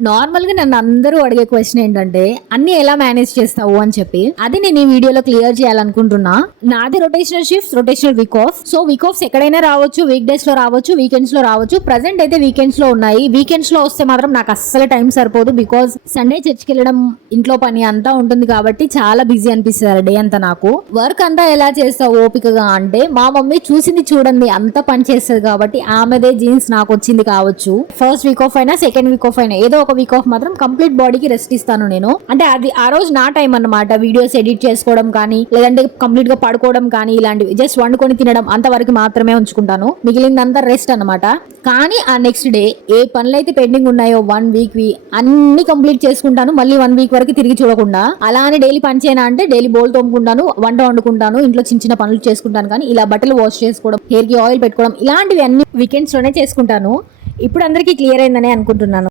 Normal గా నన్ను అందరూ అడిగే క్వశ్చన్ ఏంటంటే అన్ని ఎలా మేనేజ్ చేస్తావు అని చెప్పి, అది నేను ఈ వీడియోలో క్లియర్ చేయాలనుకుంటున్నా. నాది rotational shifts, rotational week off. So weak offs ఎక్కడైనా రావచ్చు, వీక్ డేస్ లో రావచ్చు, వీకెండ్స్ లో రావచ్చు. ప్రెసెంట్ అయితే వీకెండ్స్ లో ఉన్నాయి. వీకెండ్స్ లో వస్తే మాత్రం నాకు అస్సలు టైం సరిపోదు. బికాస్ సండే చర్చ్కి వెళ్ళడం, ఇంట్లో పని అంతా ఉంటుంది కాబట్టి చాలా బిజీ అనిపిస్తుంది డే అంతా. నాకు వర్క్ అంతా ఎలా చేస్తావు ఓపికగా అంటే, మా మమ్మీ చూసింది చూడండి అంతా పని చేస్తుంది కాబట్టి ఆమెదే జీన్స్ నాకు వచ్చింది కావచ్చు. ఫస్ట్ వీక్ ఆఫ్ అయినా సెకండ్ వీక్ ఆఫ్ అయినా ఏదో ఒక వీక్ ఆఫ్ మాత్రం కంప్లీట్ బాడీకి రెస్ట్ ఇస్తాను నేను. అంటే అది ఆ రోజు నా టైం అన్నమాట. వీడియోస్ ఎడిట్ చేసుకోవడం కానీ, లేదంటే కంప్లీట్ గా పడుకోవడం కానీ, ఇలాంటివి జస్ట్ వండుకొని తినడం అంతవరకు మాత్రమే ఉంచుకుంటాను. మిగిలిందంతా రెస్ట్ అన్నమాట. కానీ ఆ నెక్స్ట్ డే ఏ పనులైతే పెండింగ్ ఉన్నాయో 1 వీక్ అన్ని కంప్లీట్ చేసుకుంటాను. మళ్ళీ 1 వీక్ వరకు తిరిగి చూడకుండా. అలా అని డైలీ పని చేయనా అంటే డైలీ బోల్ తోముకుంటాను, వంట వండుకుంటాను, ఇంట్లో చిన్న చిన్న పనులు చేసుకుంటాను. కానీ ఇలా బట్టలు వాష్ చేసుకోవడం, హెయిర్ కి ఆయిల్ పెట్టుకోవడం, ఇలాంటివి అన్ని వీకెండ్స్ లోనే చేసుకుంటాను. ఇప్పుడు అందరికీ క్లియర్ అయిందని అనుకుంటున్నాను.